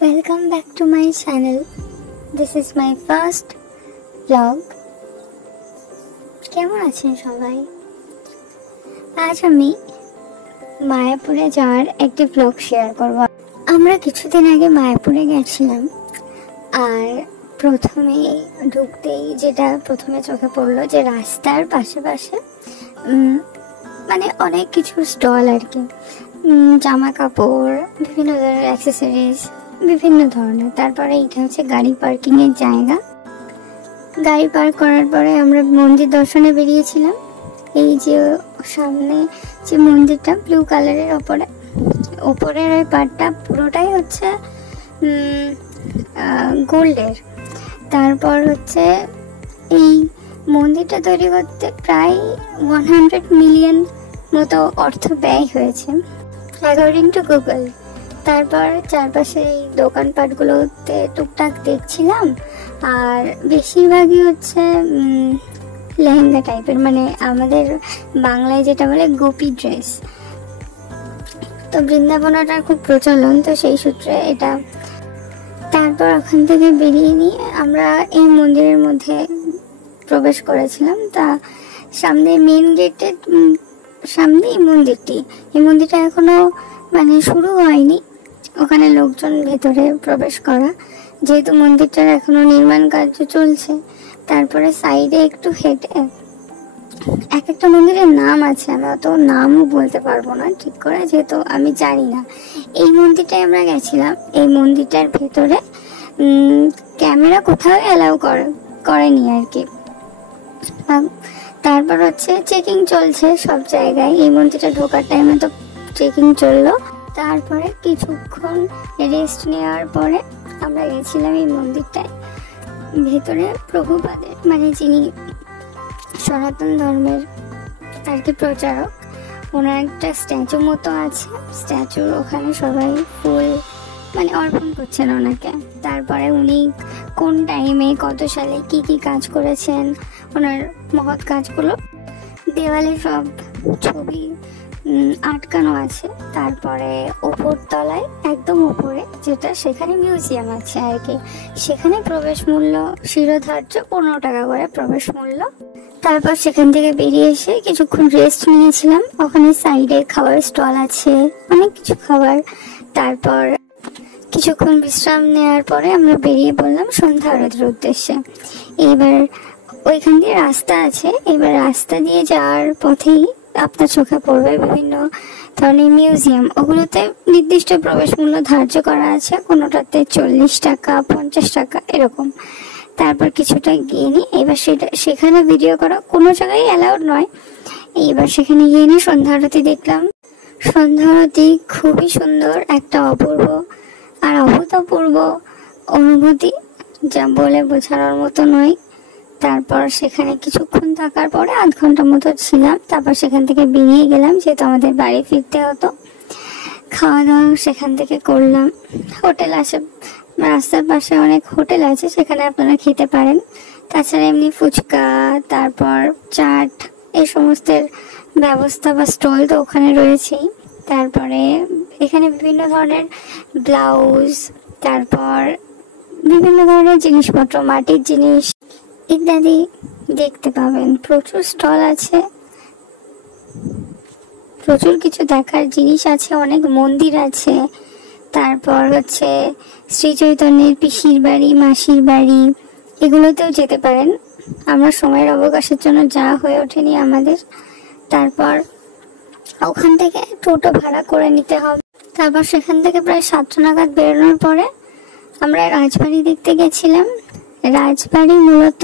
Welcome back to my channel. This is my first vlog. কেমন আছেন সবাই? আজ আমি মায়াপুরে যাওয়ার একটি ব্লগ শেয়ার করব। আমরা কিছুদিন আগে মায়াপুরে গেছিলাম, আর প্রথমে ঢুকতেই যেটা প্রথমে চোখে পড়লো যে রাস্তার পাশে পাশে মানে অনেক কিছুর স্টল আর কি, জামা কাপড়, বিভিন্ন ধরনের অ্যাক্সেসরিজ, বিভিন্ন ধরনের। তারপরে এটা হচ্ছে গাড়ি পার্কিং এর জায়গা। গাড়ি পার্ক করার পরে আমরা মন্দির দর্শনে বেরিয়েছিলাম। এই যে সামনে যে মন্দিরটা ব্লু কালারের ওপরের ওই পার্টটা পুরোটাই হচ্ছে গোল্ডের। তারপর হচ্ছে এই মন্দিরটা তৈরি করতে প্রায় 100 মিলিয়ন মতো অর্থ ব্যয় হয়েছে অ্যাকর্ডিং টু গুগল। তারপর চারপাশে এই দোকানপাটগুলোতে টুকটাক দেখছিলাম, আর বেশিরভাগই হচ্ছে লেহেঙ্গা টাইপের, মানে আমাদের বাংলায় যেটা বলে গোপী ড্রেস। তো বৃন্দাবনটার খুব প্রচলন, তো সেই সূত্রে এটা। তারপর ওখান থেকে বেরিয়ে নিয়ে আমরা এই মন্দিরের মধ্যে প্রবেশ করেছিলাম। তা সামনে মেন গেটের সামনে এই মন্দিরটা এখনো মানে শুরু হয়নি, ওখানে লোকজন ভেতরে প্রবেশ করা, যেহেতু মন্দিরটার এখনো নির্মাণ কার্য চলছে। তারপরে সাইডে একটু হেঁটে এক একটা মন্দিরের নাম আছে, আমি অত নামও বলতে পারবো না ঠিক করে, যেহেতু আমি জানি না। এই মন্দিরটায় আমরা গেছিলাম। এই মন্দিরটার ভেতরে ক্যামেরা কোথাও অ্যালাউ করেনি আর কি। তারপর হচ্ছে চেকিং চলছে সব জায়গায়। এই মন্দিরটা ঢোকার টাইমে তো চেকিং চললো। তারপরে কিছুক্ষণ রেস্ট নেওয়ার পরে আমরা গেছিলাম এই মন্দিরটায়। ভেতরে প্রভুপাদের মানে যিনি সনাতন ধর্মের আর কি প্রচারক, ওনার একটা স্ট্যাচু মতো আছে। স্ট্যাচুর ওখানে সবাই ফুল মানে অর্পণ করছেন ওনাকে। তারপরে উনি কোন টাইমে কত সালে কি কি কাজ করেছেন, ওনার মহৎ কাজগুলো দেওয়ালে সব ছবি আটকানো আছে। তারপরে ওপর তলায় একদম উপরে যেটা, সেখানে মিউজিয়াম আছে আর কি। সেখানে প্রবেশ মূল্য শিরোধার্য 15 টাকা করে প্রবেশ মূল্য। তারপর সেখান থেকে বেরিয়ে এসে কিছুক্ষণ রেস্ট নিয়েছিলাম। ওখানে সাইডে খাবার স্টল আছে, অনেক কিছু খাবার। তারপর কিছুক্ষণ বিশ্রাম নেওয়ার পরে আমরা বেরিয়ে পড়লাম সন্ধ্যা আরতির উদ্দেশ্যে। এবার ওইখান দিয়ে রাস্তা আছে, এবার রাস্তা দিয়ে যাওয়ার পথেই আপনার চোখে পড়বে বিভিন্ন ধরনের মিউজিয়াম। ওগুলোতে নির্দিষ্ট প্রবেশ মূল্য ধার্য করা আছে, কোনোটাতে 40 টাকা, 50 টাকা এরকম। তারপর কিছুটা গিয়ে নিই, এবার সেখানে ভিডিও করা কোনো জায়গায় অ্যালাউড নয়। এবার সেখানে গিয়ে নিয়ে সন্ধ্যা আরতি দেখলাম। সন্ধ্যা আরতি খুবই সুন্দর, একটা অপূর্ব আর অভূতপূর্ব অনুভূতি, যা বলে বোঝানোর মতো নয়। তারপর সেখানে কিছুক্ষণ থাকার পরে আধ ঘন্টা মতো ছিলাম। তারপর সেখান থেকে বেরিয়ে গেলাম, যেহেতু আমাদের বাড়ি ফিরতে হতো। খাওয়া দাওয়া সেখান থেকে করলাম। হোটেল আছে, রাস্তার পাশে অনেক হোটেল আছে, সেখানে আপনারা খেতে পারেন। তাছাড়া এমনি ফুচকা, তারপর চাট, এই সমস্তের ব্যবস্থা বা স্টল তো ওখানে রয়েছেই। তারপরে এখানে বিভিন্ন ধরনের ব্লাউজ, তারপর বিভিন্ন ধরনের জিনিসপত্র, মাটির জিনিস ইত্যাদি দেখতে পাবেন। প্রচুর স্টল আছে, প্রচুর কিছু দেখার জিনিস আছে, অনেক মন্দির আছে। তারপর হচ্ছে শ্রী চৈতন্যের পিসির বাড়ি, মাসির বাড়ি, এগুলোতেও যেতে পারেন। আমরা সময়ের অবকাশের জন্য যাওয়া হয়ে ওঠেনি আমাদের। তারপর ওখান থেকে টোটো ভাড়া করে নিতে হবে। তারপর সেখান থেকে প্রায় 7টা নাগাদ বেরোনোর পরে আমরা রাজবাড়ি দেখতে গেছিলাম। রাজবাড়ি মূলত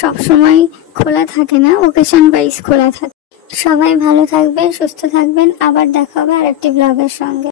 সবসময় খোলা থাকে না, ওকেশন ওয়াইজ খোলা থাকে। সবাই ভালো থাকবেন, সুস্থ থাকবেন। আবার দেখা হবে আরেকটি ব্লগের সঙ্গে।